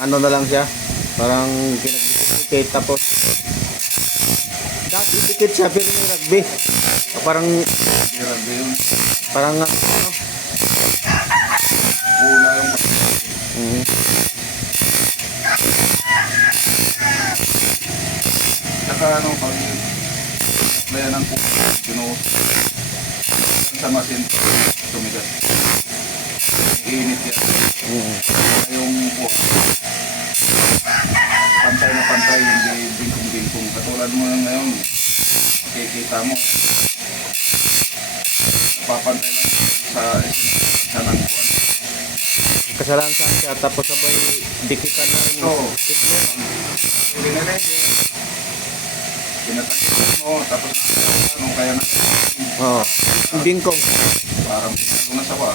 ano na lang siya. Parang pinagdikit tapos dati dikit siya pero may rugby. Parang Grabe yun. parang ano. Wala yung Mm. saka ano, pag layan ng puso, sa masin, tumigas. Iinit yan. Mm. Yung buwan, pantay na pantay, hindi bingkong-bingkong. Katulad mo ngayon, makikita mo, papantay lang sa isa ng buwan. Kasalansan siya tapos sabay dikitan na rin. Oo. Hitler. Pinalege, pinatagin mo, tapos ano, kaya na Oo. Bingkong. parang pinalo na sa wa.